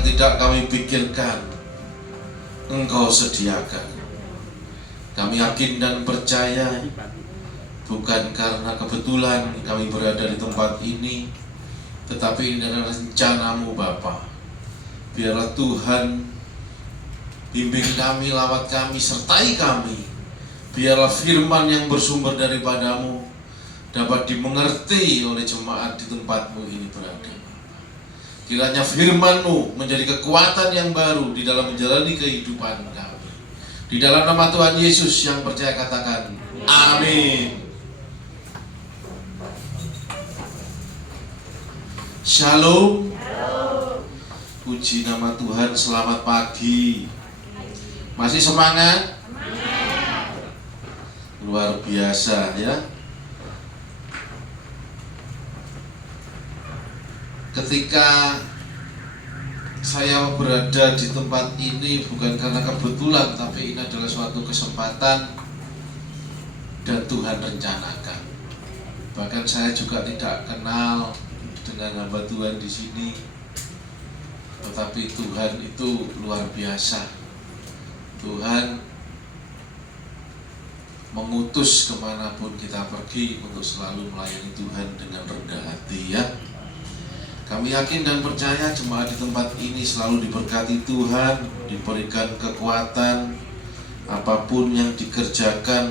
yang tidak kami pikirkan, Engkau sediakan. Kami yakin dan percaya, bukan karena kebetulan kami berada di tempat ini, tetapi ini adalah rencana-Mu Bapa. Biarlah Tuhan bimbing kami, lawat kami, sertai kami. Biarlah firman yang bersumber daripada-Mu dapat dimengerti oleh jemaat di tempat-Mu ini berada. Kiranya firman-Mu menjadi kekuatan yang baru di dalam menjalani kehidupan kami. Di dalam nama Tuhan Yesus yang percaya katakan, amin. Shalom. Puji nama Tuhan, selamat pagi. Masih semangat? Luar biasa ya. Ketika saya berada di tempat ini bukan karena kebetulan, tapi ini adalah suatu kesempatan dan Tuhan rencanakan. Bahkan saya juga tidak kenal dengan hamba Tuhan di sini, tetapi Tuhan itu luar biasa. Tuhan mengutus kemanapun kita pergi untuk selalu melayani Tuhan dengan rendah hati ya. Kami yakin dan percaya jemaat di tempat ini selalu diberkati Tuhan, diberikan kekuatan, apapun yang dikerjakan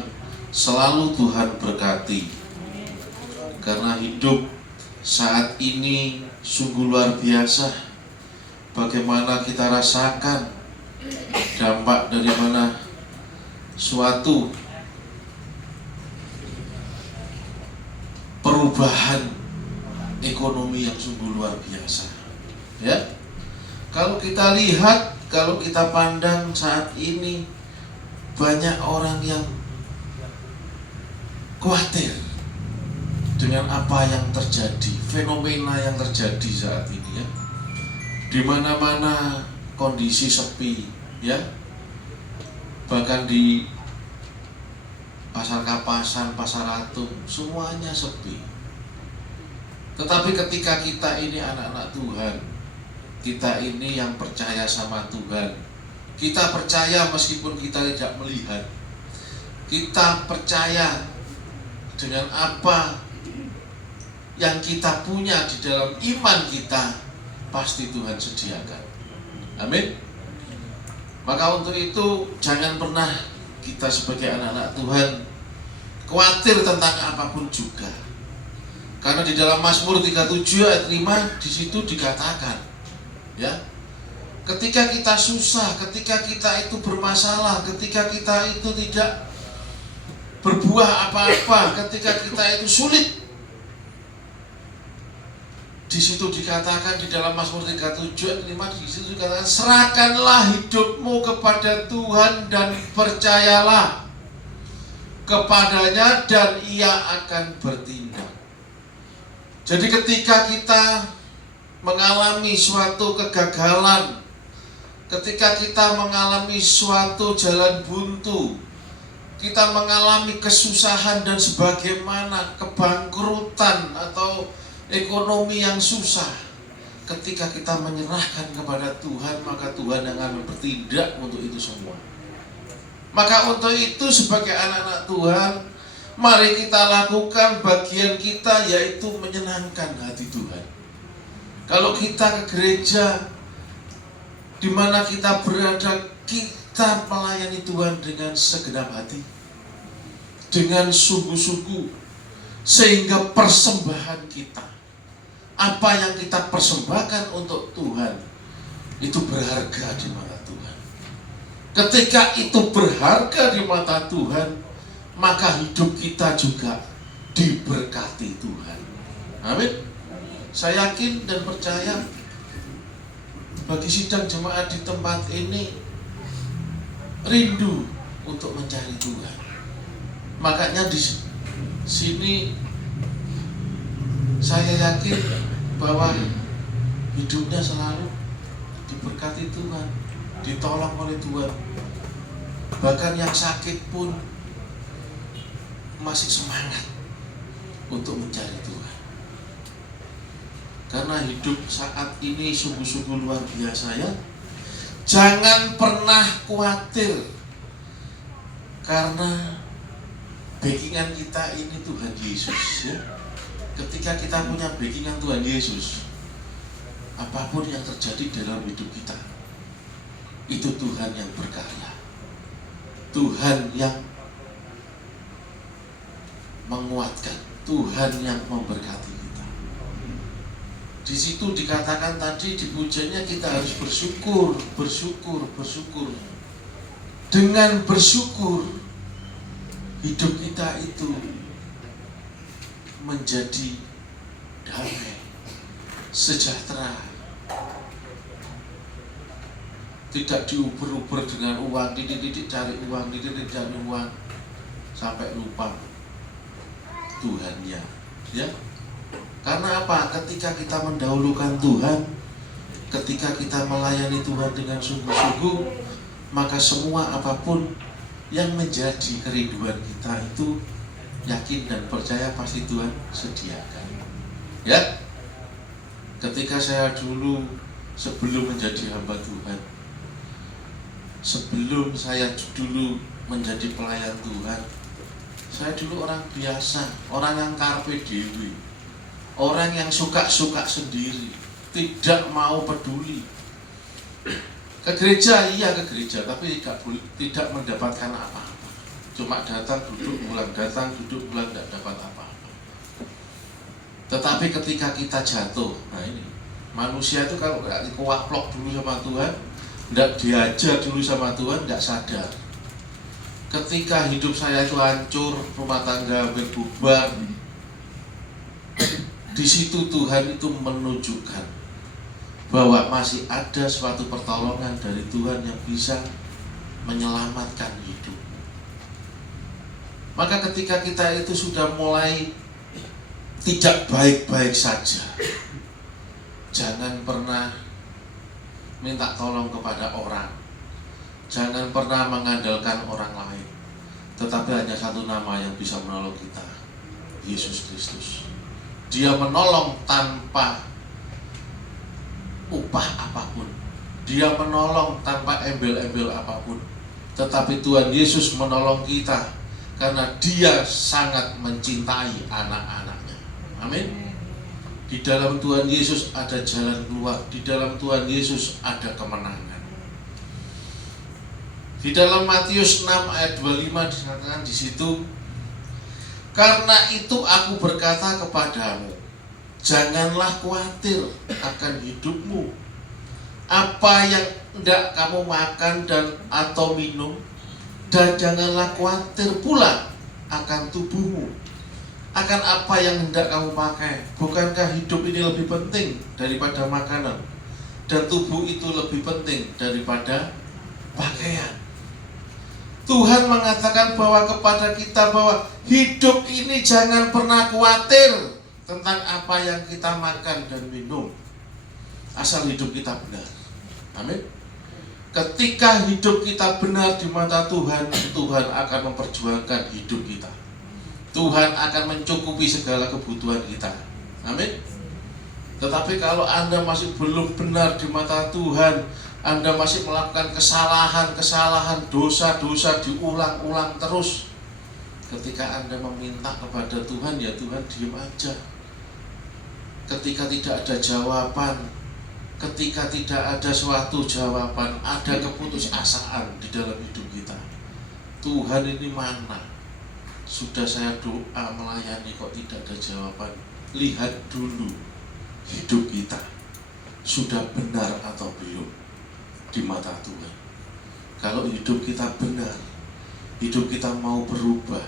selalu Tuhan berkati. Karena hidup saat ini sungguh luar biasa. Bagaimana kita rasakan dampak dari mana suatu perubahan ekonomi yang sungguh luar biasa ya. Kalau kita lihat, kalau kita pandang saat ini, banyak orang yang khawatir dengan apa yang terjadi, fenomena yang terjadi saat ini ya. Di mana-mana kondisi sepi ya. Bahkan di pasar Kapasan, pasar Atung, semuanya sepi. Tetapi ketika kita ini anak-anak Tuhan, kita ini yang percaya sama Tuhan, kita percaya meskipun kita tidak melihat, kita percaya dengan apa yang kita punya di dalam iman kita, pasti Tuhan sediakan. Amin. Maka untuk itu jangan pernah kita sebagai anak-anak Tuhan khawatir tentang apapun juga. Karena di dalam Mazmur 37 ayat 5 di situ dikatakan ya, ketika kita susah, ketika kita itu bermasalah, ketika kita itu tidak berbuah apa-apa, ketika kita itu sulit, di situ dikatakan di dalam Mazmur 37 ayat 5 di situ dikatakan, serahkanlah hidupmu kepada Tuhan dan percayalah kepadanya dan Ia akan bertindak. Jadi ketika kita mengalami suatu kegagalan, ketika kita mengalami suatu jalan buntu, kita mengalami kesusahan dan sebagaimana kebangkrutan atau ekonomi yang susah, ketika kita menyerahkan kepada Tuhan, maka Tuhan akan bertindak untuk itu semua. Maka untuk itu sebagai anak-anak Tuhan, mari kita lakukan bagian kita, yaitu menyenangkan hati Tuhan. Kalau kita ke gereja, di mana kita berada, kita melayani Tuhan dengan segenap hati, dengan sungguh-sungguh, sehingga persembahan kita, apa yang kita persembahkan untuk Tuhan, itu berharga di mata Tuhan. Ketika itu berharga di mata Tuhan, maka hidup kita juga diberkati Tuhan. Amin. Saya yakin dan percaya bagi sidang jemaat di tempat ini rindu untuk mencari Tuhan. Makanya di sini saya yakin bahwa hidupnya selalu diberkati Tuhan, ditolong oleh Tuhan. Bahkan yang sakit pun masih semangat untuk mencari Tuhan. Karena hidup saat ini sungguh-sungguh luar biasa ya. Jangan pernah khawatir, karena backingan kita ini Tuhan Yesus ya. Ketika kita punya backingan Tuhan Yesus, apapun yang terjadi dalam hidup kita, itu Tuhan yang berkarya, Tuhan yang menguatkan, Tuhan yang memberkati kita. Di situ dikatakan tadi di pujiannya kita harus bersyukur. Dengan bersyukur, hidup kita itu menjadi damai, sejahtera. Tidak diuber-uber dengan uang, didik cari uang, sampai lupa Tuhannya, ya. Karena apa? Ketika kita mendahulukan Tuhan, ketika kita melayani Tuhan dengan sungguh-sungguh, maka semua apapun yang menjadi kerinduan kita itu yakin dan percaya pasti Tuhan sediakan. Ya. Ketika saya dulu sebelum menjadi hamba Tuhan, sebelum saya dulu menjadi pelayan Tuhan, saya dulu orang biasa, orang yang carpe diem, orang yang suka-suka sendiri, tidak mau peduli. Ke gereja, iya ke gereja, tapi tidak mendapatkan apa-apa. Cuma datang, duduk, pulang, datang, duduk, pulang, tidak dapat apa-apa. Tetapi ketika kita jatuh, nah ini, manusia itu kalau nggak dikuaplok dulu sama Tuhan, nggak diajar dulu sama Tuhan, nggak sadar. Ketika hidup saya itu hancur, rumah tangga berbubar, di situ Tuhan itu menunjukkan bahwa masih ada suatu pertolongan dari Tuhan yang bisa menyelamatkan hidup. Maka ketika kita itu sudah mulai tidak baik-baik saja, jangan pernah minta tolong kepada orang, jangan pernah mengandalkan orang lain, tetapi hanya satu nama yang bisa menolong kita, Yesus Kristus. Dia menolong tanpa upah apapun, dia menolong tanpa embel-embel apapun. Tetapi Tuhan Yesus menolong kita karena dia sangat mencintai anak-anaknya. Amin. Di dalam Tuhan Yesus ada jalan keluar, di dalam Tuhan Yesus ada kemenangan. Di dalam Matius 6 ayat 25 dikatakan di situ, karena itu aku berkata kepadamu, janganlah khawatir akan hidupmu, apa yang hendak kamu makan dan atau minum, dan janganlah khawatir pula akan tubuhmu, akan apa yang hendak kamu pakai. Bukankah hidup ini lebih penting daripada makanan, dan tubuh itu lebih penting daripada pakaian? Tuhan mengatakan bahwa kepada kita bahwa hidup ini jangan pernah khawatir tentang apa yang kita makan dan minum, asal hidup kita benar. Amin. Ketika hidup kita benar di mata Tuhan, Tuhan akan memperjuangkan hidup kita. Tuhan akan mencukupi segala kebutuhan kita. Amin. Tetapi kalau Anda masih belum benar di mata Tuhan, Anda masih melakukan kesalahan, dosa-dosa diulang-ulang terus, ketika Anda meminta kepada Tuhan, ya Tuhan diam aja. Ketika tidak ada jawaban, ketika tidak ada suatu jawaban, ada keputusasaan di dalam hidup kita. Tuhan ini mana? Sudah saya doa melayani kok tidak ada jawaban. Lihat dulu hidup kita sudah benar atau belum di mata Tuhan. Kalau hidup kita benar, hidup kita mau berubah,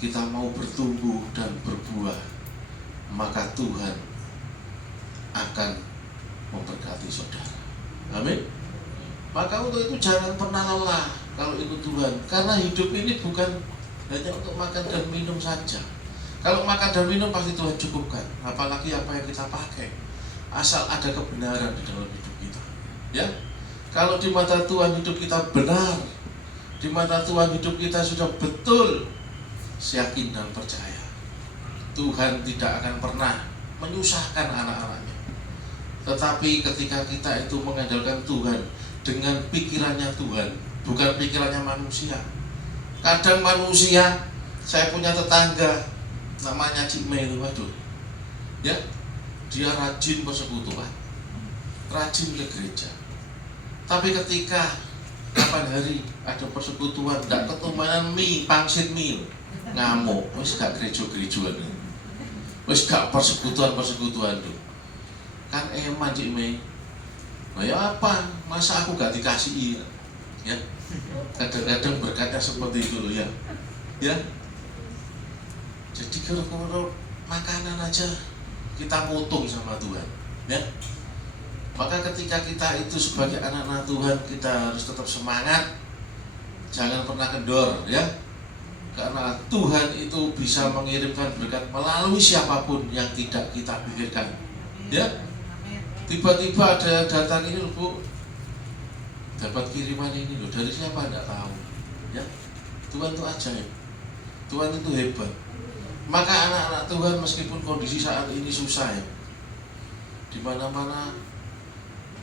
kita mau bertumbuh dan berbuah, maka Tuhan akan memberkati saudara. Amin. Maka untuk itu jangan pernah lelah kalau itu Tuhan, karena hidup ini bukan hanya untuk makan dan minum saja. Kalau makan dan minum pasti Tuhan cukupkan, apalagi apa yang kita pakai, asal ada kebenaran di dalam hidup kita. Ya, kalau di mata Tuhan hidup kita benar, di mata Tuhan hidup kita sudah betul, yakin dan percaya, Tuhan tidak akan pernah menyusahkan anak-anaknya. Tetapi ketika kita itu mengandalkan Tuhan dengan pikirannya Tuhan, bukan pikirannya manusia. Kadang manusia, saya punya tetangga namanya Cik Mei itu, waduh, ya, dia rajin persekutuan, rajin ke gereja. Tapi ketika kapan hari ada persekutuan, tidak ketumpahan mie, pangsit mie, ngamuk, wis gak gereja-gerejuan, wis gak persekutuan tuh. Kan eman Cik Mei, nah ya apa, masa aku gak dikasihi, ya, kadang-kadang berkata seperti itu loh, ya, ya. Jadi kalau makanan aja kita mutung sama Tuhan, ya. Maka ketika kita itu sebagai anak-anak Tuhan, kita harus tetap semangat, jangan pernah kendor, ya. Karena Tuhan itu bisa mengirimkan berkat melalui siapapun yang tidak kita pikirkan, ya. Tiba-tiba ada datang ini loh, Bu, dapat kiriman ini loh, dari siapa tidak tahu, ya. Tuhan itu ajaib, Tuhan itu hebat. Maka anak-anak Tuhan meskipun kondisi saat ini susah, ya, di mana-mana,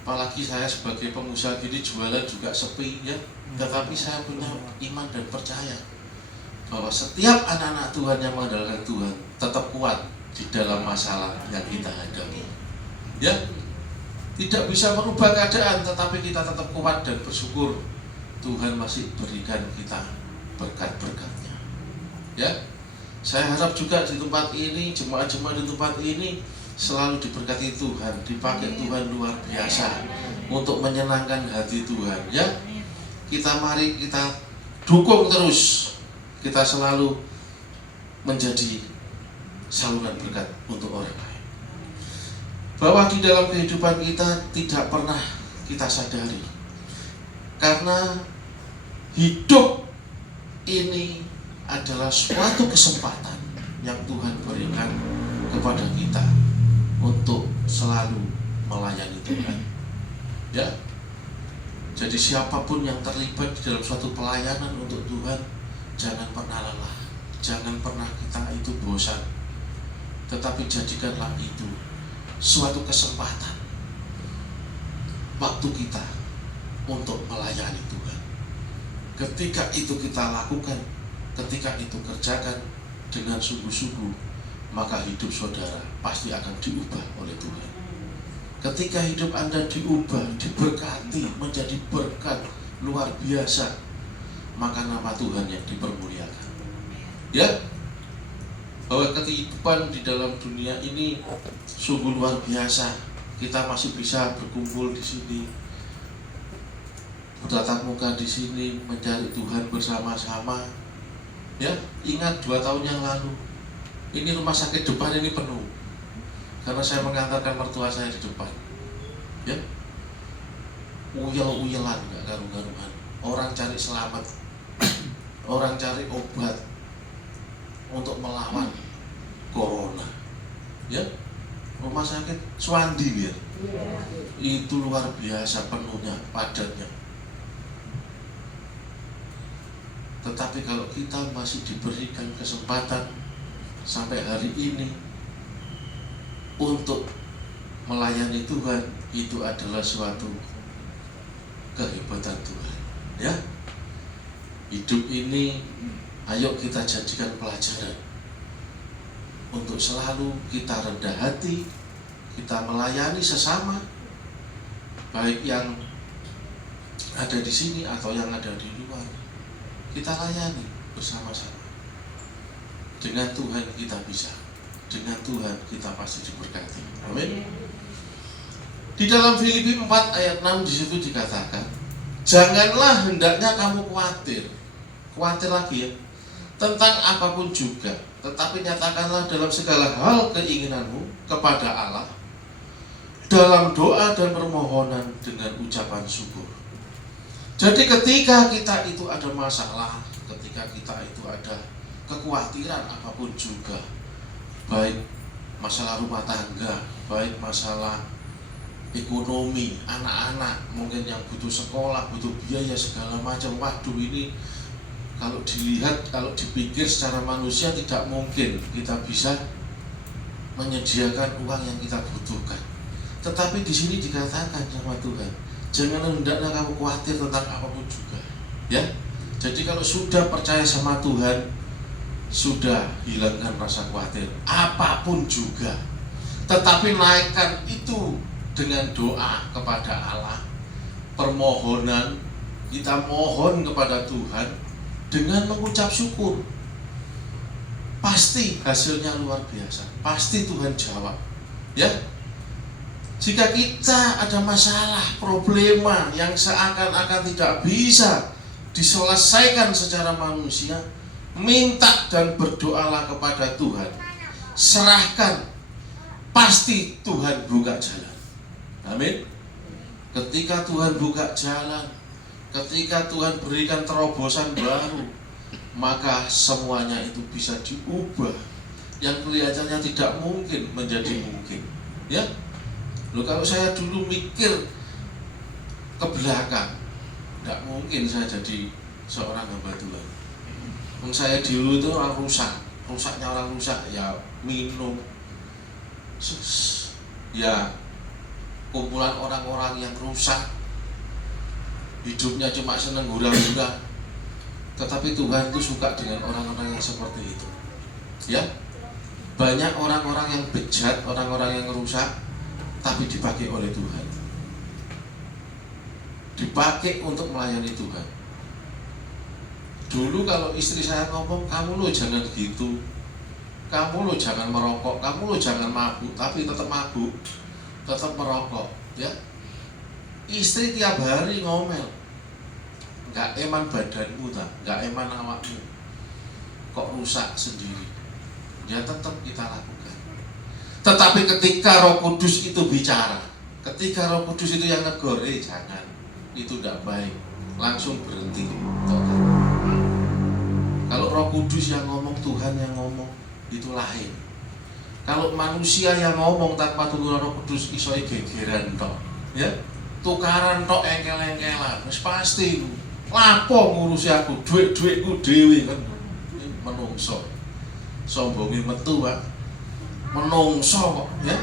apalagi saya sebagai pengusaha gini jualan juga sepi, ya, tetapi saya punya iman dan percaya bahwa setiap anak-anak Tuhan yang mengandalkan Tuhan tetap kuat di dalam masalah yang kita hadapi, ya. Tidak bisa merubah keadaan, tetapi kita tetap kuat dan bersyukur Tuhan masih berikan kita berkat-berkatnya, ya. Saya harap juga di tempat ini, jemaat-jemaat di tempat ini selalu diberkati Tuhan, dipakai Tuhan luar biasa untuk menyenangkan hati Tuhan, ya. Mari kita dukung terus, kita selalu menjadi saluran berkat untuk orang lain. Bahwa di dalam kehidupan kita tidak pernah kita sadari, karena hidup ini adalah suatu kesempatan yang Tuhan berikan kepada kita untuk selalu melayani Tuhan, ya. Jadi siapapun yang terlibat di dalam suatu pelayanan untuk Tuhan, jangan pernah lelah, jangan pernah kita itu bosan, tetapi jadikanlah itu suatu kesempatan waktu kita untuk melayani Tuhan. Ketika itu kita lakukan, ketika itu kerjakan dengan sungguh-sungguh, maka hidup saudara pasti akan diubah oleh Tuhan. Ketika hidup Anda diubah, diberkati, menjadi berkat luar biasa, maka nama Tuhan yang dipermuliakan, ya. Bahwa kehidupan di dalam dunia ini sungguh luar biasa. Kita masih bisa berkumpul di sini, bertatap muka di sini, mencari Tuhan bersama-sama, ya. Ingat 2 tahun yang lalu, ini rumah sakit depan ini penuh karena saya mengantarkan mertua saya di depan, ya. Uyel-uyelan, gak garu-garuan. Orang cari selamat, orang cari obat untuk melawan corona, ya. Rumah sakit Swandi, ya, itu luar biasa penuhnya, padatnya. Tetapi kalau kita masih diberikan kesempatan sampai hari ini untuk melayani Tuhan, itu adalah suatu kehebatan Tuhan, ya. Hidup ini ayo kita jadikan pelajaran untuk selalu kita rendah hati, kita melayani sesama, baik yang ada di sini atau yang ada di luar. Kita layani bersama-sama. Dengan Tuhan kita bisa, dengan Tuhan kita pasti diberkati. Amin. Di dalam Filipi 4 ayat 6 di situ dikatakan, janganlah hendaknya kamu khawatir lagi, ya, tentang apapun juga, tetapi nyatakanlah dalam segala hal keinginanmu kepada Allah dalam doa dan permohonan dengan ucapan syukur. Jadi ketika kita itu ada masalah, ketika kita itu ada kekhawatiran apapun juga, baik masalah rumah tangga, baik masalah ekonomi, anak-anak mungkin yang butuh sekolah, butuh biaya segala macam. Waduh, ini kalau dilihat, kalau dipikir secara manusia tidak mungkin kita bisa menyediakan uang yang kita butuhkan. Tetapi di sini dikatakan sama Tuhan, jangan hendaknya kamu khawatir tentang apapun juga. Ya, jadi kalau sudah percaya sama Tuhan, sudah hilangkan rasa khawatir apapun juga. Tetapi naikkan itu dengan doa kepada Allah, permohonan, kita mohon kepada Tuhan dengan mengucap syukur. Pasti hasilnya luar biasa, pasti Tuhan jawab. Ya, jika kita ada masalah, problema yang seakan-akan tidak bisa diselesaikan secara manusia, minta dan berdoalah kepada Tuhan, serahkan, pasti Tuhan buka jalan. Amin. Ketika Tuhan buka jalan, ketika Tuhan berikan terobosan baru, maka semuanya itu bisa diubah. Yang kelihatannya tidak mungkin menjadi mungkin. Ya, loh, kalau saya dulu mikir ke belakang, tidak mungkin saya jadi seorang hamba Tuhan. Saya dulu itu orang rusaknya orang rusak, ya minum, ya kumpulan orang-orang yang rusak, hidupnya cuma seneng hura-hura. Tetapi Tuhan itu suka dengan orang-orang yang seperti itu. Ya, banyak orang-orang yang bejat, orang-orang yang rusak, tapi dipakai oleh Tuhan, dipakai untuk melayani Tuhan. Dulu kalau istri saya ngomong, kamu lo jangan gitu, kamu lo jangan merokok, kamu lo jangan mabuk, tapi tetap mabuk, tetap merokok. Ya, istri tiap hari ngomel, gak eman badanmu tak, gak eman awakmu, kok rusak sendiri. Ya tetap kita lakukan. Tetapi ketika Roh Kudus itu bicara, ketika Roh Kudus itu yang negur, jangan, itu tidak baik, langsung berhenti. Kalau Roh Kudus yang ngomong, Tuhan yang ngomong, itu lain. Kalau manusia yang ngomong tanpa tuntunan Roh Kudus, iso gegeran tok, ya, tukaran tok, engkel-engkelan, wis pasti itu. Lapo ngurusi aku, duit-duitku dhewe kan. Menungso. Sombonge metu, Pak. Menungso kok, ya.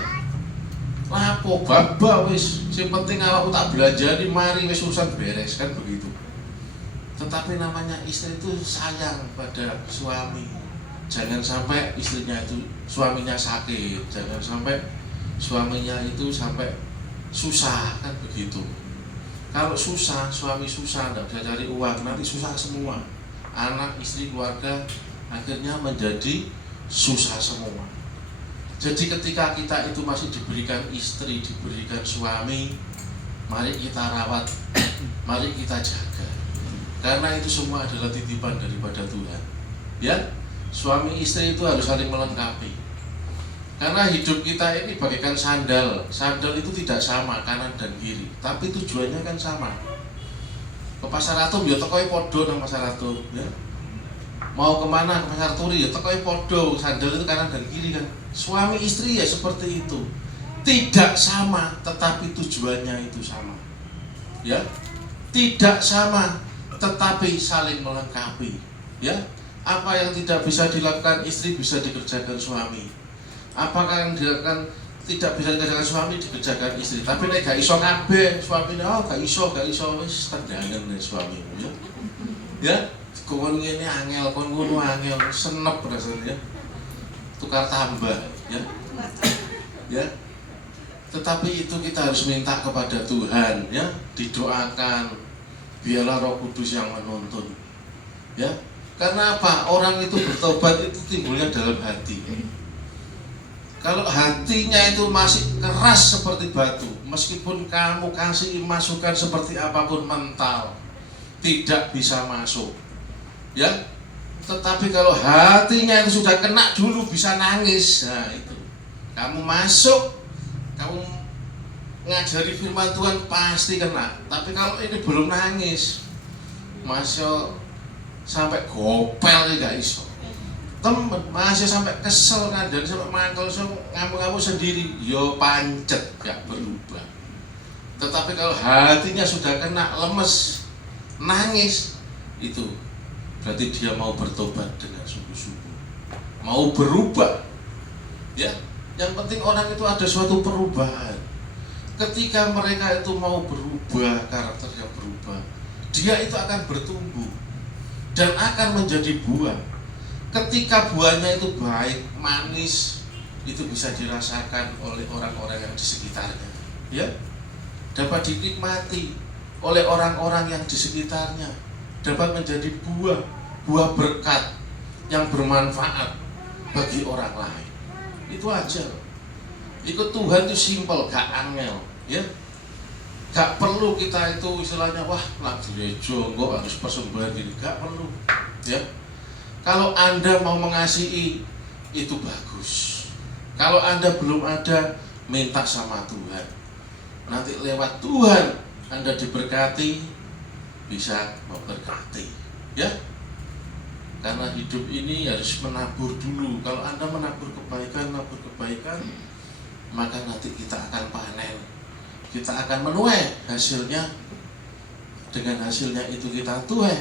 Lapo babak wis, sing penting awakku tak belanjani mari wis urusan beres, kan begitu. Tetapi namanya istri itu sayang pada suami. Jangan sampai istrinya itu, suaminya sakit, jangan sampai suaminya itu sampai susah, kan begitu. Kalau susah, suami susah, tidak bisa cari uang, nanti susah semua. Anak, istri, keluarga akhirnya menjadi susah semua. Jadi ketika kita itu masih diberikan istri, diberikan suami, mari kita rawat, mari kita jaga. Karena itu semua adalah titipan daripada Tuhan. Ya, suami istri itu harus saling melengkapi. Karena hidup kita ini bagaikan sandal. Sandal itu tidak sama kanan dan kiri, tapi tujuannya kan sama. Ke pasar atom ya tekoi podo nang pasar atom, ya. Mau kemana, ke pasar turi ya tekoi podo. Sandal itu kanan dan kiri kan. Suami istri ya seperti itu. Tidak sama, tetapi tujuannya itu sama. Ya, tidak sama, tetapi saling melengkapi. Ya, apa yang tidak bisa dilakukan istri bisa dikerjakan suami. Apakah yang dilakukan tidak bisa dikerjakan suami dikerjakan istri. Tapi nek gak iso kabeh suamine, oh gak iso wis tendangan nek suamimu, ya. Ya, kon ngene angel, kon ngono angel, senep rasanya. Tukar tambah, ya. Ya. Tetapi itu kita harus minta kepada Tuhan, ya, didoakan. Biarlah Roh Kudus yang menuntun. Ya. Karena apa? Orang itu bertobat itu timbulnya dalam hati. Kalau hatinya itu masih keras seperti batu, meskipun kamu kasih masukan seperti apapun mental, tidak bisa masuk. Ya, tetapi kalau hatinya itu sudah kena dulu bisa nangis, nah itu. Kamu masuk, kamu ngajari firman Tuhan pasti kena. Tapi kalau ini belum nangis, masuk sampai gopel gak iso. Temen masih sampai kesel kan, dan sampai mangkel ngamuk-ngamuk sendiri, yo pancet, gak berubah. Tetapi kalau hatinya sudah kena, lemes, nangis, itu berarti dia mau bertobat dengan sungguh-sungguh, mau berubah. Ya, Yang penting orang itu ada suatu perubahan. Ketika mereka itu mau berubah, karakternya berubah, dia itu akan bertumbuh dan akan menjadi buah. Ketika buahnya itu baik, manis, itu bisa dirasakan oleh orang-orang yang di sekitarnya, ya, dapat dinikmati oleh orang-orang yang di sekitarnya, dapat menjadi buah berkat yang bermanfaat bagi orang lain. Itu aja. Ikut Tuhan itu simpel, gak angel, ya. Gak perlu kita itu istilahnya wah lagi gereja kok harus persembahan gini, gak perlu, ya. Kalau Anda mau mengasihi itu bagus. Kalau Anda belum ada, minta sama Tuhan. Nanti lewat Tuhan Anda diberkati, bisa memberkati, ya. Karena hidup ini harus menabur dulu. Kalau Anda menabur kebaikan, maka nanti kita akan panen. Kita akan menuai hasilnya. Dengan hasilnya itu kita tuai,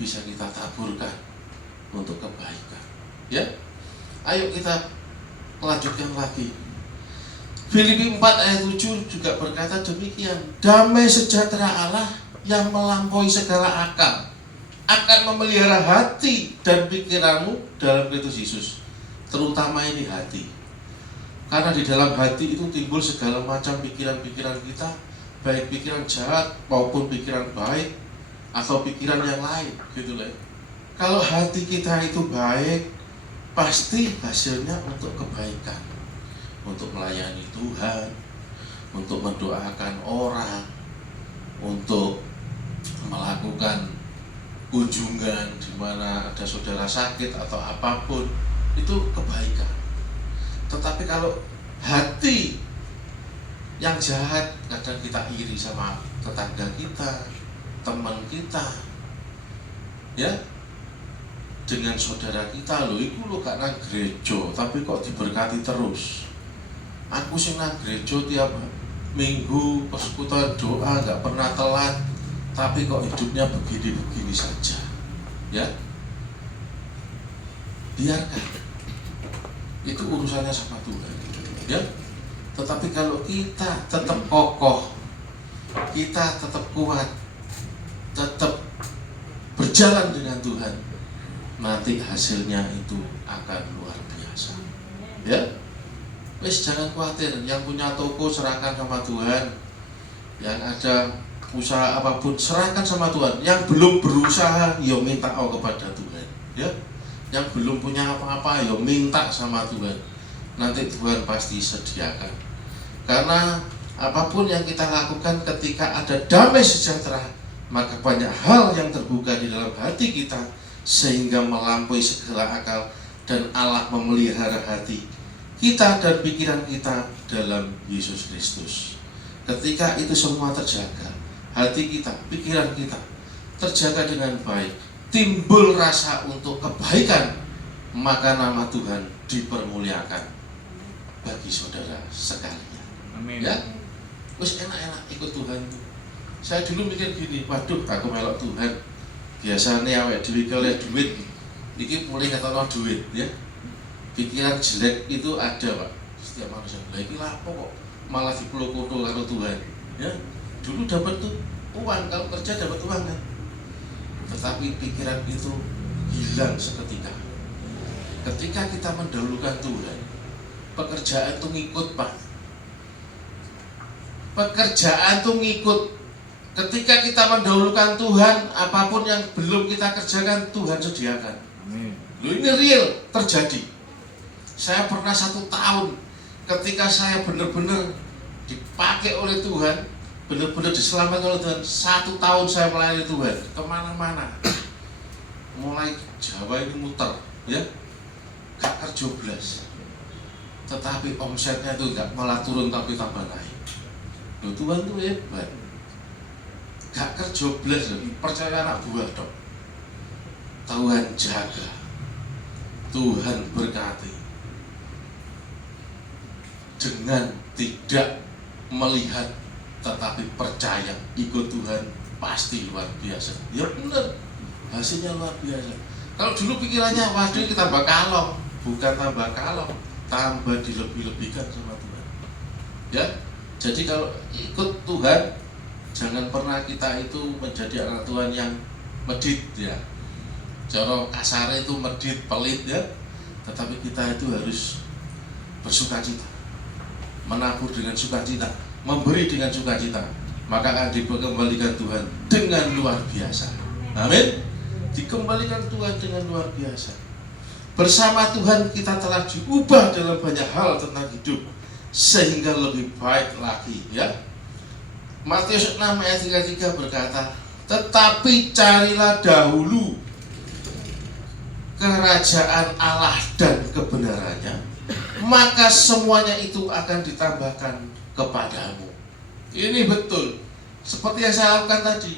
bisa kita taburkan untuk kebaikan, ya. Ayo kita lanjutkan lagi. Filipi 4 ayat 7 juga berkata demikian. Damai sejahtera Allah yang melampaui segala akal akan memelihara hati dan pikiranmu dalam Kristus Yesus. Terutama ini hati. Karena di dalam hati itu timbul segala macam pikiran-pikiran kita, baik pikiran jahat maupun pikiran baik atau pikiran yang lain, gitu lah. Kalau hati kita itu baik, pasti hasilnya untuk kebaikan, untuk melayani Tuhan, untuk mendoakan orang, untuk melakukan kunjungan di mana ada saudara sakit atau apapun, itu kebaikan. Tetapi kalau hati yang jahat, kadang kita iri sama tetangga kita, teman kita, ya, dengan saudara kita, itu lo gak nang gereja tapi kok diberkati terus. Aku sih nang gereja tiap minggu persekutuan doa, gak pernah telat, tapi kok hidupnya begini-begini saja, ya. Biarkan, itu urusannya sama Tuhan, ya. Tetapi kalau kita tetap kokoh, kita tetap kuat, tetap berjalan dengan Tuhan, nanti hasilnya itu akan luar biasa, ya. Wes jangan khawatir, yang punya toko serahkan sama Tuhan, yang ada usaha apapun serahkan sama Tuhan, yang belum berusaha ya minta kepada Tuhan, ya. Yang belum punya apa-apa ya minta sama Tuhan, nanti Tuhan pasti sediakan. Karena apapun yang kita lakukan ketika ada damai sejahtera, maka banyak hal yang terbuka di dalam hati kita sehingga melampaui segala akal, dan Allah memelihara hati kita dan pikiran kita dalam Yesus Kristus. Ketika itu semua terjaga, hati kita, pikiran kita terjaga dengan baik, timbul rasa untuk kebaikan, maka nama Tuhan dipermuliakan bagi saudara sekalian. Amin. Ya, wis enak-enak ikut Tuhan. Saya dulu mikir gini, waduh aku melok Tuhan, biasanya awake dhewe oleh duit, iki mulai ketono duit, ya. Pikiran jelek itu ada, Pak, setiap manusia. Lah iki lapo kok malah dipeluk-peluk karo Tuhan, ya. Dulu dapat tuh uang, kalau kerja dapat uang kan. Tetapi pikiran itu hilang seketika. Ketika kita mendahulukan Tuhan, pekerjaan itu ngikut, Pak. Pekerjaan itu ngikut. Ketika kita mendahulukan Tuhan, apapun yang belum kita kerjakan, Tuhan sediakan. Amin. Loh, ini real terjadi. Saya pernah 1 tahun ketika saya benar-benar dipakai oleh Tuhan, benar-benar diselamatkan oleh Tuhan. 1 tahun saya melayani Tuhan kemana-mana, mulai Jawa ini muter, ya, gak kerja blas, tetapi omsetnya itu gak malah turun tapi tambah naik. Loh, Tuhan tuh hebat, gak kerja blas, percaya anak buah dok. Tuhan jaga, Tuhan berkati. Dengan tidak melihat tetapi percaya, ikut Tuhan pasti luar biasa. Ya benar, hasilnya luar biasa. Kalau dulu pikirannya, waduh kita tambah kalong, bukan tambah kalong, tambah dilebih-lebihkan sama Tuhan. Ya, jadi kalau ikut Tuhan, jangan pernah kita itu menjadi anak Tuhan yang medit ya. Cara kasar itu medit, pelit ya. Tetapi kita itu harus bersukacita, menabur dengan sukacita, memberi dengan sukacita, maka akan dikembalikan Tuhan dengan luar biasa. Amin. Dikembalikan Tuhan dengan luar biasa. Bersama Tuhan kita telah diubah dalam banyak hal tentang hidup sehingga lebih baik lagi ya. Matius 6 ayat 33 berkata, tetapi carilah dahulu kerajaan Allah dan kebenarannya, maka semuanya itu akan ditambahkan kepadamu. Ini betul seperti yang saya lakukan tadi.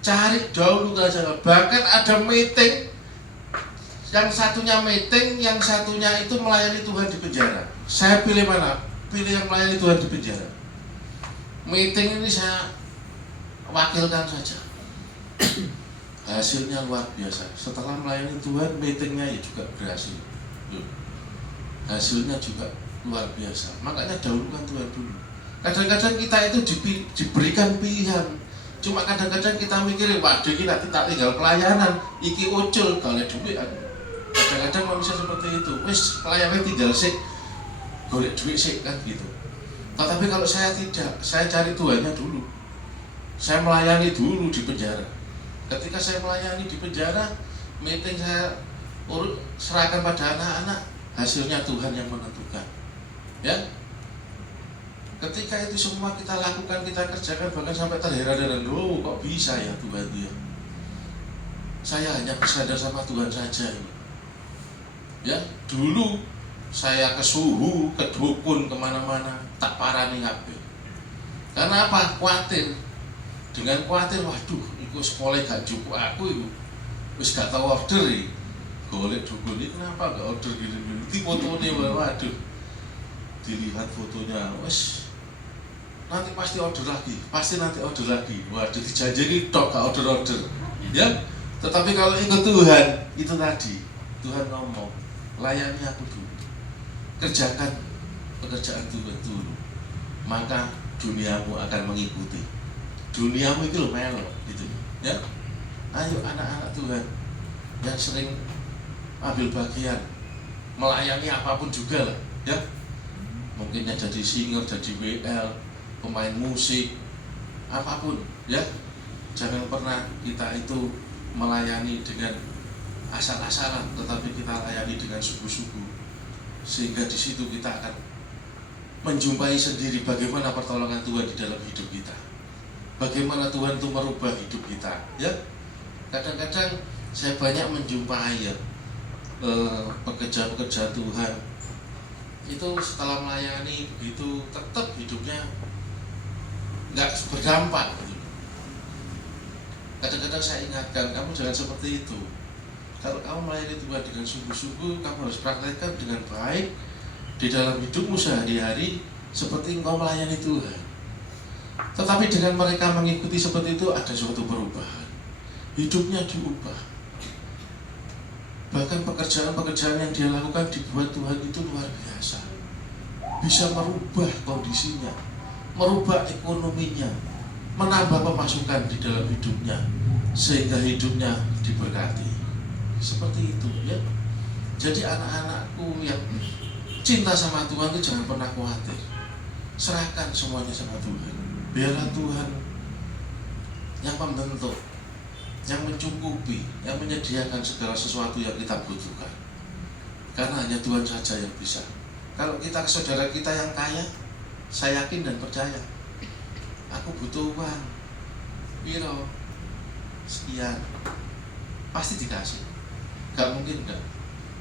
Cari dahulu kerajaan. Bahkan ada meeting, yang satunya meeting, yang satunya itu melayani Tuhan di penjara. Saya pilih mana? Pilih yang melayani Tuhan di penjara. Meeting ini saya wakilkan saja. Hasilnya luar biasa. Setelah melayani Tuhan, meetingnya ya juga berhasil. Hasilnya juga luar biasa. Makanya dahulukan Tuhan dulu. Kadang-kadang kita itu diberikan pilihan. Cuma kadang-kadang kita mikirin, waduh ini nanti tak tinggal pelayanan, iki ucul, golek duit. Kadang-kadang manusia seperti itu. Wis pelayanan tinggal sik, golek duit sik kan gitu. Tetapi kalau saya tidak, saya cari Tuhannya dulu. Saya melayani dulu di penjara. Ketika saya melayani di penjara, meeting saya serahkan pada anak-anak, hasilnya Tuhan yang menentukan. Ya. Ketika itu semua kita lakukan, kita kerjakan, bahkan sampai terheran-heran, oh kok bisa ya Tuhan dia. Saya hanya bersandar sama Tuhan saja ini. Ya, dulu saya ke suhu, ke dukun, kemana-mana, tak parani ngabe. Karena apa? Khawatir. Dengan khawatir, waduh, itu sekolah gak cukup aku itu. Wis gak tahu order ya. Golek dukun ini kenapa gak order gini-gini. Di fotonya, waduh. Dilihat fotonya, wis nanti pasti order lagi, waduh dijanjini tok gak order ya. Tetapi kalau ikut Tuhan, itu tadi Tuhan ngomong, layani aku dulu, kerjakan pekerjaan Tuhan dulu, maka duniamu akan mengikuti. Duniamu itu loh melo gitu ya. Ayo anak-anak Tuhan yang sering ambil bagian melayani apapun juga lah ya, mungkinnya jadi singer, jadi WL, pemain musik, apapun ya. Jangan pernah kita itu melayani dengan asal-asalan, tetapi kita layani dengan sungguh-sungguh, sehingga di situ kita akan menjumpai sendiri bagaimana pertolongan Tuhan di dalam hidup kita, bagaimana Tuhan itu merubah hidup kita ya. Kadang-kadang saya banyak menjumpai ya pekerja-pekerja Tuhan itu setelah melayani begitu tetap hidupnya nggak berdampak gitu. Kadang-kadang saya ingatkan, kamu jangan seperti itu. Kalau kamu melayani Tuhan dengan sungguh-sungguh, kamu harus praktekkan dengan baik di dalam hidupmu sehari-hari seperti engkau melayani Tuhan. Tetapi dengan mereka mengikuti seperti itu, ada suatu perubahan. Hidupnya diubah. Bahkan pekerjaan-pekerjaan yang dia lakukan dibuat Tuhan itu luar biasa. Bisa merubah kondisinya, merubah ekonominya, menambah pemasukan di dalam hidupnya, sehingga hidupnya diberkati. Seperti itu ya. Jadi anak-anakku yang cinta sama Tuhan itu jangan pernah khawatir. Serahkan semuanya sama Tuhan. Biarlah Tuhan yang membentuk, yang mencukupi, yang menyediakan segala sesuatu yang kita butuhkan. Karena hanya Tuhan saja yang bisa. Kalau kita ke saudara kita yang kaya, saya yakin dan percaya, aku butuh uang, piro, sekian, pasti dikasih. Gak mungkin enggak.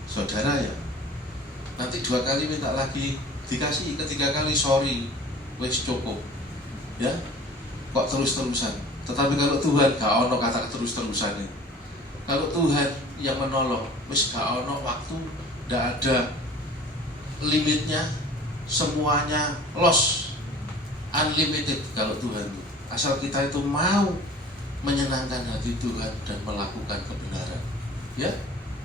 Saudara ya, nanti 2 kali minta lagi, dikasih, ketiga kali sorry, wis cukup. Ya, kok terus-terusan. Tetapi kalau Tuhan gak ono kata terus-terusan ini. Kalau Tuhan yang menolong, wis gak ono waktu, gak ada limitnya, semuanya loss, unlimited kalau Tuhan itu. Asal kita itu mau menyenangkan hati Tuhan dan melakukan kebenaran. Ya,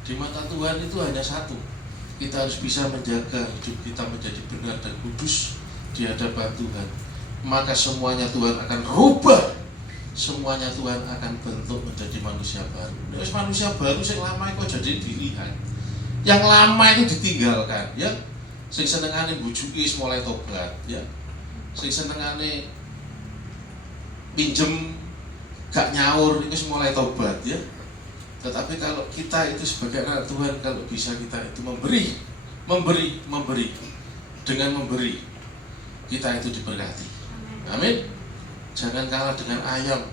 di mata Tuhan itu hanya satu, Kita harus bisa menjaga hidup kita menjadi benar dan kudus di hadapan Tuhan. Maka semuanya Tuhan akan rubah, semuanya Tuhan akan bentuk menjadi manusia baru. Terus manusia baru yang lama itu jadi dilihat, yang lama itu ditinggalkan, ya. Sing senengane bujuki mulai tobat, ya. Sing senengane pinjem gak nyaur itu mulai tobat, ya. Tetapi kalau kita itu sebagai anak Tuhan, kalau bisa kita itu memberi dengan memberi, kita itu diberkati. Amin. Jangan kalah dengan ayam.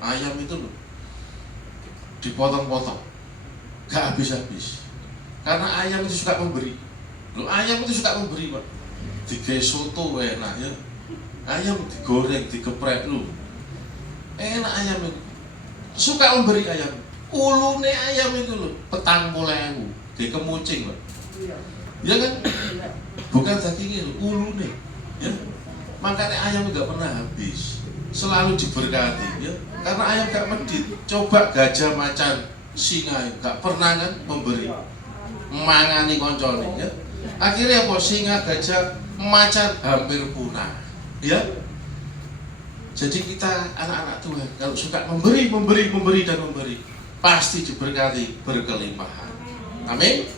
Ayam itu loh dipotong-potong, gak habis-habis. Karena ayam itu suka memberi. Loh, ayam itu suka memberi, Pak. Digawe soto enak, ya. Ayam digoreng, digeprek lu. Enak ayam itu. Suka memberi ayam. Ulune ayam itu loh, 40.000. Dikemucing, Pak. Ya kan? Bukan dagingnya loh, ulune. Ya. Makanya ayam nggak pernah habis, selalu diberkati, ya. Karena ayam gak medit. Coba gajah, macan, singa gak pernah kan memberi, mangani koncone, ya. Akhirnya apa? Singa, gajah, macan hampir punah, ya. Jadi kita anak-anak Tuhan kalau suka memberi dan memberi, pasti diberkati berkelimpahan. Amin.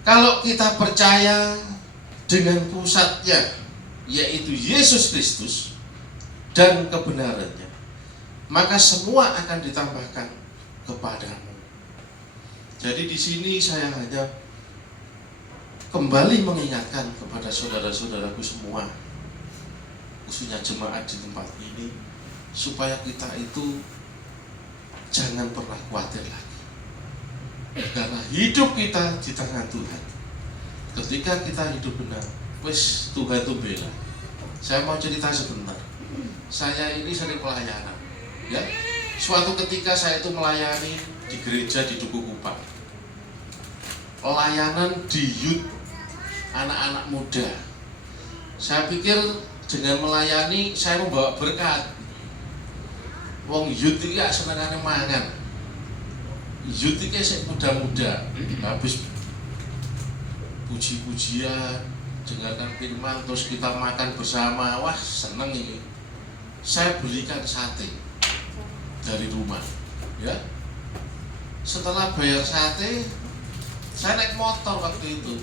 Kalau kita percaya dengan pusatnya, yaitu Yesus Kristus dan kebenarannya, maka semua akan ditambahkan kepadamu. Jadi di sini saya hanya kembali mengingatkan kepada saudara-saudaraku semua, khususnya jemaat di tempat ini, supaya kita itu jangan pernah khawatir lagi, karena hidup kita di tangan Tuhan. Ketika kita hidup benar, wes Tuhan itu bela. Saya mau cerita sebentar. Saya ini sering pelayanan, ya. Suatu ketika saya itu melayani di gereja di Duku Kupang. Pelayanan di youth, anak-anak muda. Saya pikir dengan melayani saya membawa berkat. Wong youth iki gak senengane mangan. Youth iki sik muda-muda, habis puji-pujian, dengarkan firman, terus kita makan bersama. Wah, seneng ini. Saya belikan sate dari rumah, ya. Setelah bayar sate, saya naik motor waktu itu.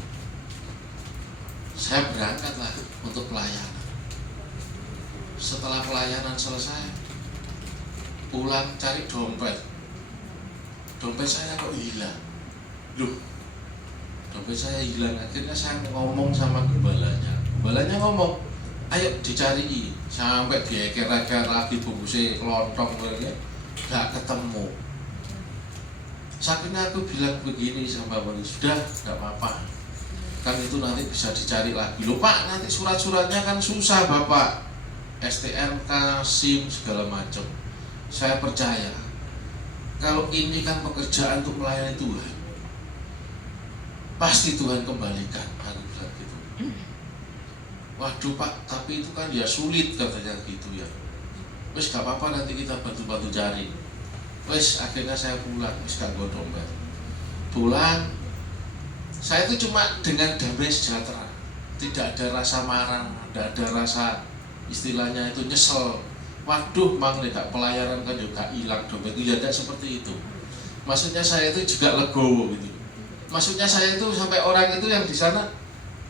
Saya berangkatlah untuk pelayanan. Setelah pelayanan selesai, pulang cari dompet. Dompet saya kok hilang. Loh, dompet saya hilang. Akhirnya saya ngomong sama gembalanya. Gembalanya ngomong, ayo dicari. Sampai dieker-eker lagi bungkusnya kelontong, gak ketemu. Akhirnya aku bilang begini sama Bapak, sudah gak apa-apa, kan itu nanti bisa dicari lagi. Loh Pak, nanti surat-suratnya kan susah Bapak, STNK, SIM, segala macam. Saya percaya kalau ini kan pekerjaan untuk melayani Tuhan, pasti Tuhan kembalikan. Aku bilang gitu. Waduh Pak, tapi itu kan ya sulit katanya gitu, ya. Wes gak apa-apa, nanti kita bantu-bantu cari. Wes akhirnya saya pulang, wes gak gue dompet. Pulang, saya itu cuma dengan damai sejahtera, tidak ada rasa marah, tidak ada rasa istilahnya itu nyesel. Waduh, mang gak pelayaran kan juga hilang dompet itu, ya tidak seperti itu. Maksudnya saya itu juga legowo gitu. Maksudnya saya itu sampai orang itu yang di sana,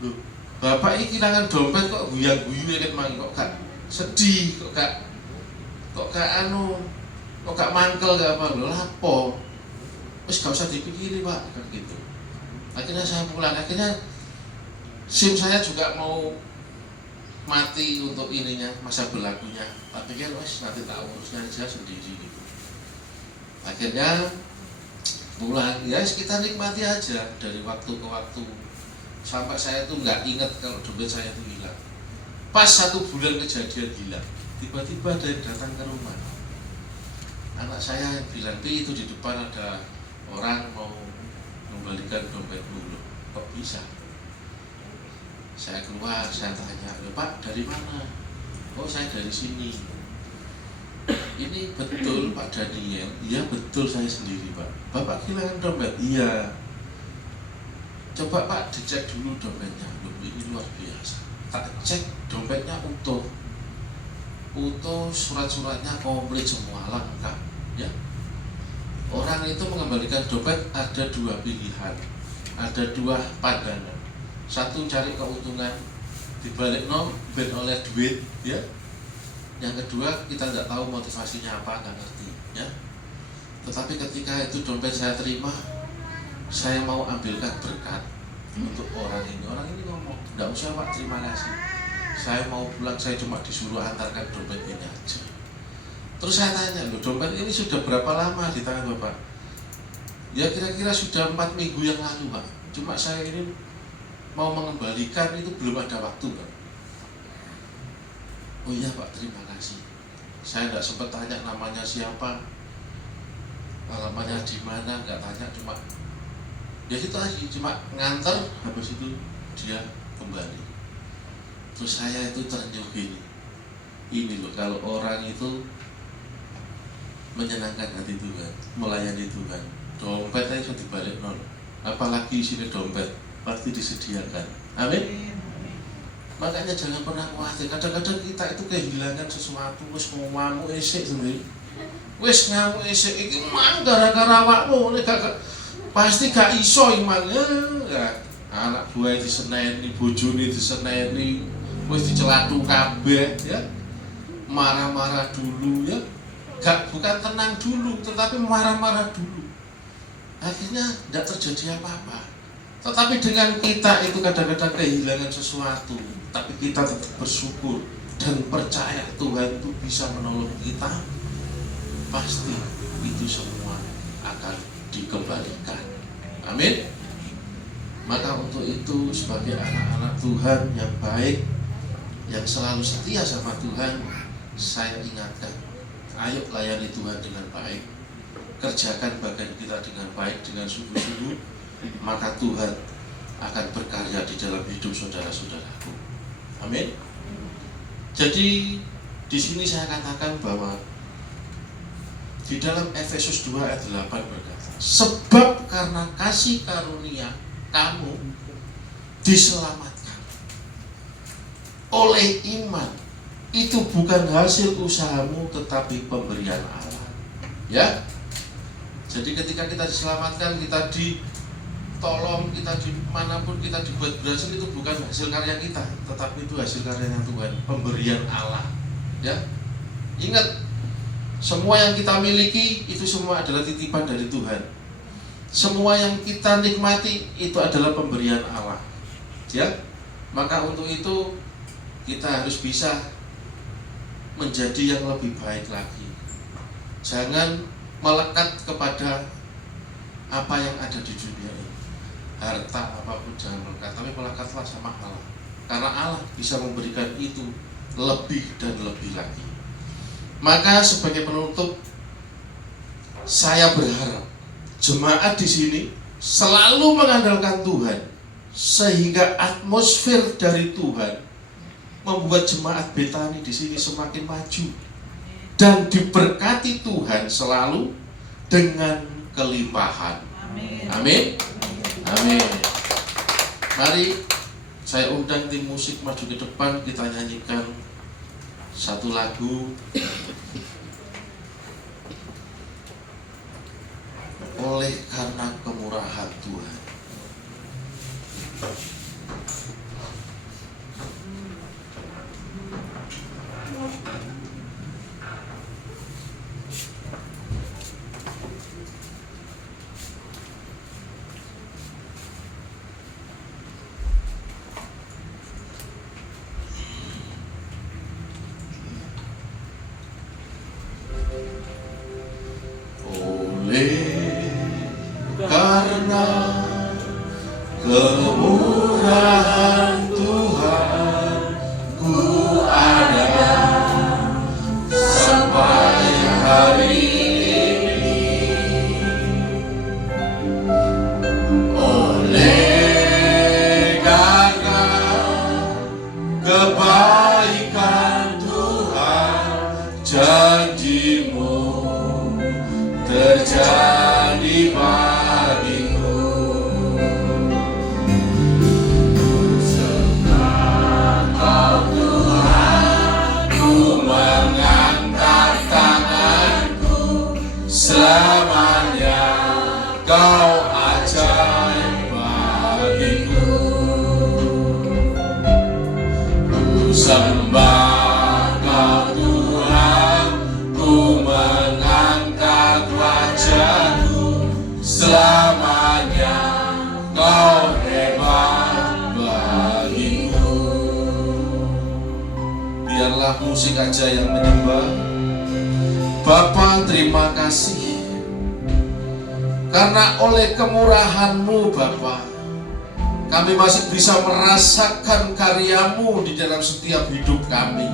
loh, Bapak ini kehilangan dompet kok guyang-guyu kan mang, kok gak sedih, kok gak mangkel gak apa, lho lapo. Wis gak usah dipikiri Pak, kan gitu. Akhirnya saya pulang, akhirnya SIM saya juga mau mati untuk ininya, masa berlakunya. Tak pikir wis nanti tak urusnya aja sendiri gitu. Akhirnya pulang, ya kita nikmati aja dari waktu ke waktu. Sampai saya tuh nggak ingat kalau dompet saya itu hilang. Pas 1 bulan kejadian hilang, tiba-tiba ada yang datang ke rumah. Anak saya yang bilang, itu di depan ada orang mau mengembalikan dompet dulu. Kok bisa? Saya keluar, saya tanya, Pak dari mana? Oh saya dari sini. Ini betul Pak Daniel? Iya betul, saya sendiri Pak. Bapak kehilangan dompet? Iya. Coba Pak dicek dulu dompetnya. Loh, ini luar biasa. Tak cek dompetnya utuh, surat-suratnya komplit semua, lengkap ya. Orang itu mengembalikan dompet ada dua pilihan, ada dua pandangan. Satu cari keuntungan, dibalik ben oleh duit ya. Yang kedua kita tidak tahu motivasinya apa, nggak ngerti ya. Tetapi ketika itu dompet saya terima, saya mau ambilkan berkat untuk orang ini. Orang ini ngomong, nggak usah Pak, terima kasih, saya mau pulang, saya cuma disuruh antarkan dompet ini aja. Terus saya tanya, loh dompet ini sudah berapa lama di tangan Bapak? Ya kira-kira sudah 4 minggu yang lalu Pak, cuma saya ini mau mengembalikan itu belum ada waktu Pak. Oh iya Pak, terima kasih. Saya tidak sempat tanya namanya siapa, alamatnya di mana, nggak tanya, cuma ya itu aja, cuma nganter, habis itu dia kembali. Terus saya itu terenyuh gini, ini loh kalau orang itu menyenangkan hati Tuhan, melayani Tuhan, dompetnya sudah dibalik nol, apalagi isinya dompet pasti disediakan. Amin. Makanya jangan pernah khawatir. Kadang-kadang kita itu kehilangan sesuatu, wis ngamuk esek sendiri, wis ngamuk esek iki mang gara-gara awakmu, pasti gak iso imannya. Ya, anak buah diseneni, bojone diseneni, wis dicelatu kabeh ya. Marah-marah dulu ya. Bukan tenang dulu, tetapi marah-marah dulu. Akhirnya tidak terjadi apa-apa. Tetapi dengan kita itu kadang-kadang kehilangan sesuatu, tapi kita tetap bersyukur dan percaya Tuhan itu bisa menolong kita, pasti itu semua akan dikembalikan. Amin. Maka untuk itu sebagai anak-anak Tuhan yang baik, yang selalu setia sama Tuhan, saya ingatkan, ayo layani Tuhan dengan baik, kerjakan bagian kita dengan baik, dengan sungguh-sungguh, maka Tuhan akan berkarya di dalam hidup saudara-saudaraku. Amin. Jadi di sini saya katakan bahwa di dalam Efesus 2 ayat 8 berkata, sebab karena kasih karunia kamu diselamatkan oleh iman. Itu bukan hasil usahamu, tetapi pemberian Allah. Ya. Jadi ketika kita diselamatkan, kita ditolong, kita dimanapun kita dibuat berhasil, itu bukan hasil karya kita, tetapi itu hasil karyanya Tuhan, pemberian Allah. Ya. Ingat, semua yang kita miliki itu semua adalah titipan dari Tuhan. Semua yang kita nikmati itu adalah pemberian Allah. Ya. Maka untuk itu kita harus bisa menjadi yang lebih baik lagi. Jangan melekat kepada apa yang ada di dunia ini, harta apapun jangan melekat, tapi melekatlah sama Allah, karena Allah bisa memberikan itu lebih dan lebih lagi. Maka sebagai penutup, saya berharap jemaat di sini selalu mengandalkan Tuhan, sehingga atmosfer dari Tuhan membuat jemaat Betani di sini semakin maju dan diberkati Tuhan selalu dengan kelimpahan. Amin. Amin. Amin. Mari saya undang tim musik maju ke depan, kita nyanyikan satu lagu, oleh karena kemurahan Tuhan. Karena kemurahan Tuhan, ku ada sampai hari ini. Oleh karena kebaikan Tuhan, janji-Mu terjadi bagiku. musik aja yang menyembah. Bapa, terima kasih karena oleh kemurahan-Mu Bapa, kami masih bisa merasakan karya-Mu di dalam setiap hidup kami.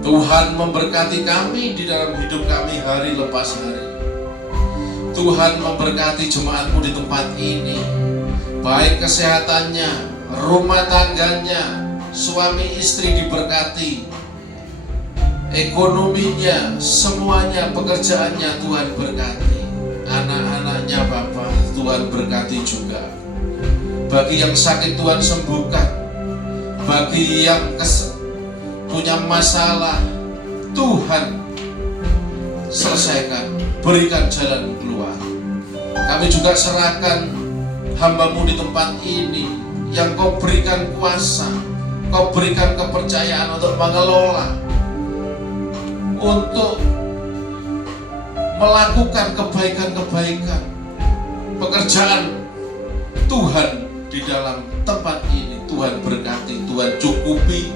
Tuhan memberkati kami di dalam hidup kami hari lepas hari. Tuhan memberkati jemaat-Mu di tempat ini, baik kesehatannya, rumah tangganya, suami istri diberkati, ekonominya, semuanya, pekerjaannya Tuhan berkati. Anak-anaknya Bapa, Tuhan berkati juga. Bagi yang sakit Tuhan sembuhkan. Bagi yang punya masalah, Tuhan selesaikan, berikan jalan keluar. Kami juga serahkan hamba-Mu di tempat ini, yang Kau berikan kuasa, Kau berikan kepercayaan untuk mengelola, untuk melakukan kebaikan-kebaikan, pekerjaan Tuhan di dalam tempat ini. Tuhan berkati, Tuhan cukupi,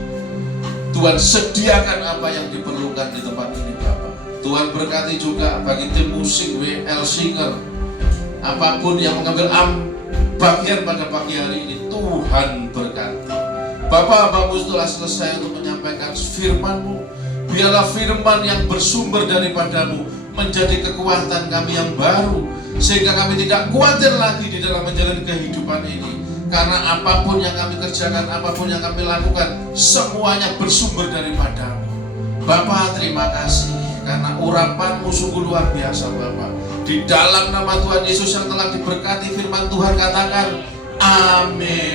Tuhan sediakan apa yang diperlukan di tempat ini Bapak. Tuhan berkati juga bagi tim musik WL Singer, apapun yang mengambil bagian pada pagi hari ini, Tuhan berkati. Bapak, hamba-Mu telah selesai untuk menyampaikan firman-Mu. Biarlah firman yang bersumber daripada-Mu menjadi kekuatan kami yang baru, sehingga kami tidak khawatir lagi di dalam menjalani kehidupan ini. Karena apapun yang kami kerjakan, apapun yang kami lakukan, semuanya bersumber daripada-Mu. Bapa, terima kasih karena urapan-Mu sungguh luar biasa Bapa. Di dalam nama Tuhan Yesus yang telah diberkati firman Tuhan, katakan amin.